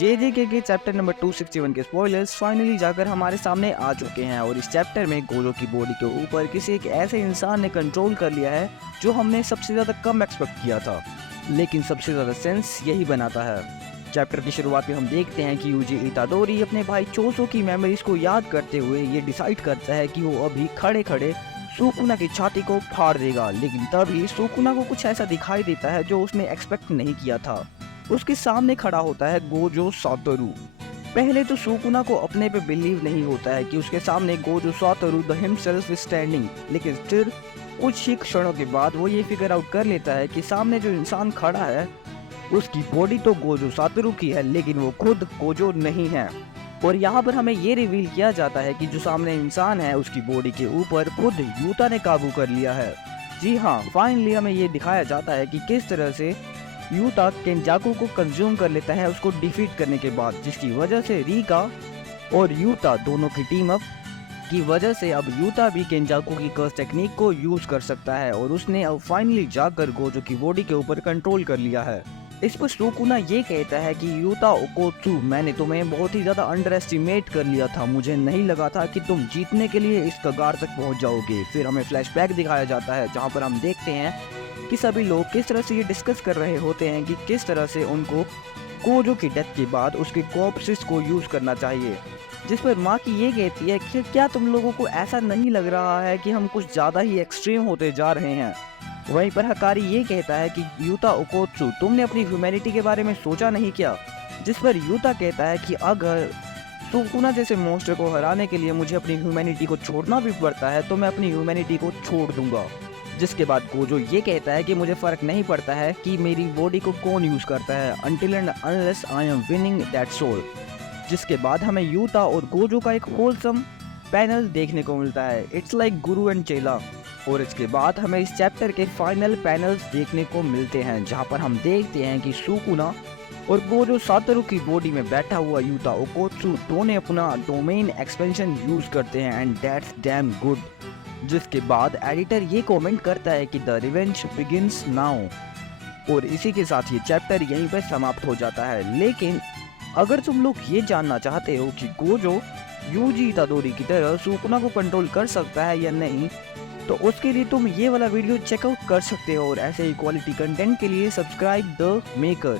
JJK के chapter number 261 के spoilers finally जाकर हमारे सामने आ चुके हैं और इस चैप्टर में गोजो की बॉडी के ऊपर किसी एक ऐसे इंसान ने कंट्रोल कर लिया है जो हमने सबसे ज़्यादा कम एक्सपेक्ट किया था, लेकिन सबसे ज़्यादा सेंस यही बनाता है। चैप्टर की शुरुआत में हम देखते हैं कि यूजी इतादोरी अपने भाई चोसो की मेमोरीज को याद करते हुए ये डिसाइड करता है कि वो अभी खड़े खड़े सुकुना की छाती को फाड़ देगा, लेकिन तभी सुकुना को कुछ ऐसा दिखाई देता है जो उसने एक्सपेक्ट नहीं किया था। उसके सामने खड़ा होता है गोजो सातोरू। पहले तो सुकुना को अपने पे बिलीव नहीं होता है कि उसके सामने Gojo Satoru the himself standing, लेकिन फिर कुछ ही क्षणों के बाद वो ये फिगर आउट कर लेता है कि सामने जो इंसान खड़ा है उसकी बॉडी तो गोजो सातोरू की है, लेकिन वो खुद गोजो नहीं है। और यहाँ पर हमें ये रिवील किया जाता है कि जो सामने इंसान है उसकी बॉडी के ऊपर खुद यूता ने काबू कर लिया है। जी हाँ, फाइनली हमें ये दिखाया जाता है कि किस तरह से यूता केंजाकू को कंज्यूम कर लेता है उसको डिफीट करने के बाद, जिसकी वजह से रिका और यूता दोनों की टीम अप की वजह से अब यूता भी केंजाकू की कर्स टेक्निक को यूज कर सकता है और उसने अब फाइनली जाकर गोजो की बॉडी के ऊपर कंट्रोल कर लिया है। इस पर सुकुना ये कहता है कि यूता ओकोत्सु, मैंने तुम्हें बहुत ही ज़्यादा अंडर एस्टिमेट कर लिया था, मुझे नहीं लगा था कि तुम जीतने के लिए इस कगार तक पहुंच जाओगे। फिर हमें फ्लैशबैक दिखाया जाता है जहां पर हम देखते हैं कि सभी लोग किस तरह से ये डिस्कस कर रहे होते हैं कि किस तरह से उनको गोजो की डेथ के बाद उसके कॉर्प्सेस को यूज़ करना चाहिए, जिस पर माँ की ये कहती है कि क्या तुम लोगों को ऐसा नहीं लग रहा है कि हम कुछ ज़्यादा ही एक्सट्रीम होते जा रहे हैं। वहीं पर हकारी ये कहता है कि यूता ओकोत्सु, तुमने अपनी ह्यूमैनिटी के बारे में सोचा नहीं क्या, जिस पर यूता कहता है कि अगर सुकुना जैसे मॉन्स्टर को हराने के लिए मुझे अपनी ह्यूमैनिटी को छोड़ना भी पड़ता है तो मैं अपनी ह्यूमैनिटी को छोड़ दूंगा। जिसके बाद गोजो ये कहता है कि मुझे फ़र्क नहीं पड़ता है कि मेरी बॉडी को कौन यूज़ करता है, until and unless I am winning that soul. जिसके बाद हमें यूता और गोजो का एक होलसम पैनल देखने को मिलता है, इट्स लाइक गुरु एंड चेला। और इसके बाद हमें इस चैप्टर के फाइनल पैनल्स देखने को मिलते हैं जहां पर हम देखते हैं कि सुकुना और गोजो सातोरू की बॉडी में बैठा हुआ यूता ओकोत्सु दोनों अपना डोमेन एक्सपेंशन यूज करते हैं एंड दैट्स डैम गुड। जिसके बाद एडिटर ये कमेंट करता है कि द रिवेंज बिगिंस नाउ, और इसी के साथ ये चैप्टर यहीं पर समाप्त हो जाता है। लेकिन अगर तुम लोग ये जानना चाहते हो कि गोजो यूजी इतादोरी की तरह सुकुना को कंट्रोल कर सकता है या नहीं, तो उसके लिए तुम ये वाला वीडियो चेकआउट कर सकते हो और ऐसे ही क्वालिटी कंटेंट के लिए सब्सक्राइब द मेकर।